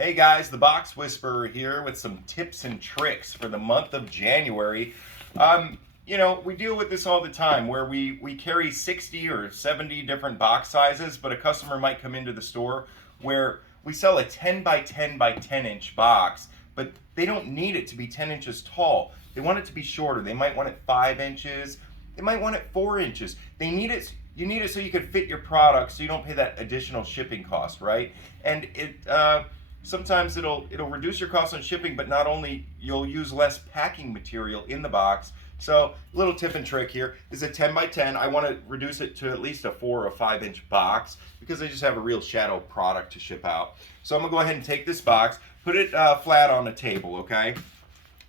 Hey guys, the Box Whisperer here with some tips and tricks for the month of January. We deal with this all the time where we carry 60 or 70 different box sizes, but a customer might come into the store where we sell a 10 by 10 by 10 inch box, but they don't need it to be 10 inches tall. They want it to be shorter. They might want it 5 inches. They might want it 4 inches. You need it so you can fit your product so you don't pay that additional shipping cost, right? And sometimes it'll reduce your cost on shipping, but not only you'll use less packing material in the box. So little tip and trick here is a 10 by 10. I want to reduce it to at least a 4 or 5 inch box because I just have a real shadow product to ship out. So I'm gonna go ahead and take this box, put it flat on a table, okay?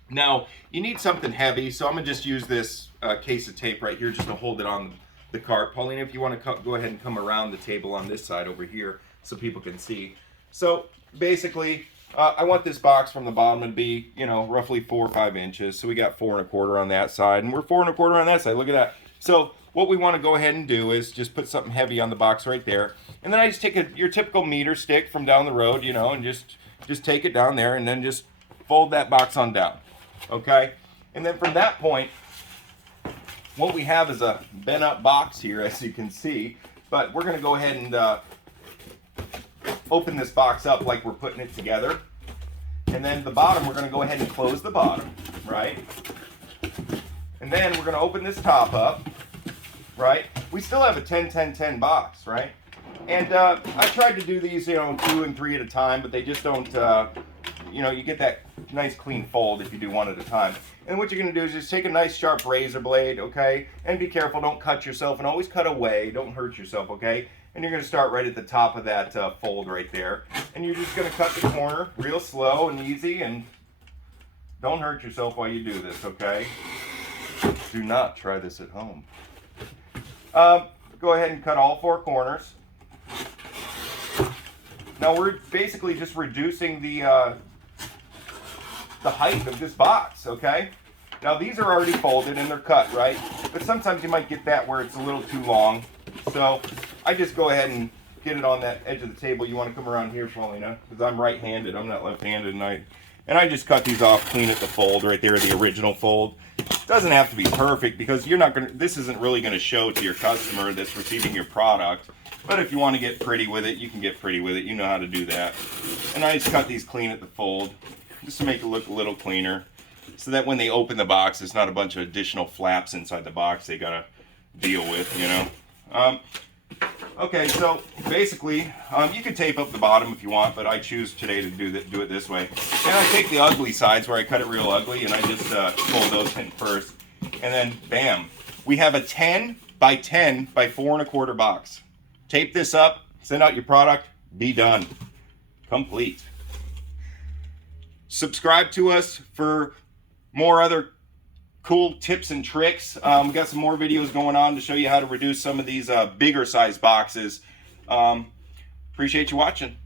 Now you need something heavy, so I'm gonna just use this case of tape right here just to hold it on the cart. Pauline, if you want to go ahead and come around the table on this side over here so people can see. So basically, I want this box from the bottom to be, roughly 4 or 5 inches. So we got 4 1/4 on that side, and we're 4 1/4 on that side. Look at that. So what we want to go ahead and do is just put something heavy on the box right there, and then I just take your typical meter stick from down the road, and just take it down there, and then just fold that box on down. Okay, and then from that point, what we have is a bent up box here, as you can see. But we're going to go ahead and open this box up like we're putting it together, and then the bottom, we're going to go ahead and close the bottom, right? And then we're going to open this top up, right? We still have a 10-10-10 box, right? And I tried to do these 2 and 3 at a time, but they just don't you get that nice clean fold if you do one at a time. And what you're going to do is just take a nice sharp razor blade, okay? And be careful, don't cut yourself, and always cut away, don't hurt yourself, okay? And you're going to start right at the top of that fold right there. And you're just going to cut the corner real slow and easy, and don't hurt yourself while you do this, okay? Do not try this at home. Go ahead and cut all 4 corners. Now we're basically just reducing the height of this box, okay? Now these are already folded and they're cut, right? But sometimes you might get that where it's a little too long. So I just go ahead and get it on that edge of the table. You want to come around here, Paulina, because I'm right-handed. I'm not left-handed, and I just cut these off clean at the fold right there, the original fold. It doesn't have to be perfect because this isn't really going to show to your customer that's receiving your product. But if you want to get pretty with it, you can get pretty with it. You know how to do that. And I just cut these clean at the fold just to make it look a little cleaner, so that when they open the box, it's not a bunch of additional flaps inside the box they gotta deal with, Okay, so basically, you can tape up the bottom if you want, but I choose today to do it this way. And I take the ugly sides where I cut it real ugly, and I just fold those in first. And then, bam, we have a 10 by 10 by 4 1/4 box. Tape this up, send out your product, be done. Complete. Subscribe to us for more other cool tips and tricks. We got some more videos going on to show you how to reduce some of these bigger size boxes. Appreciate you watching.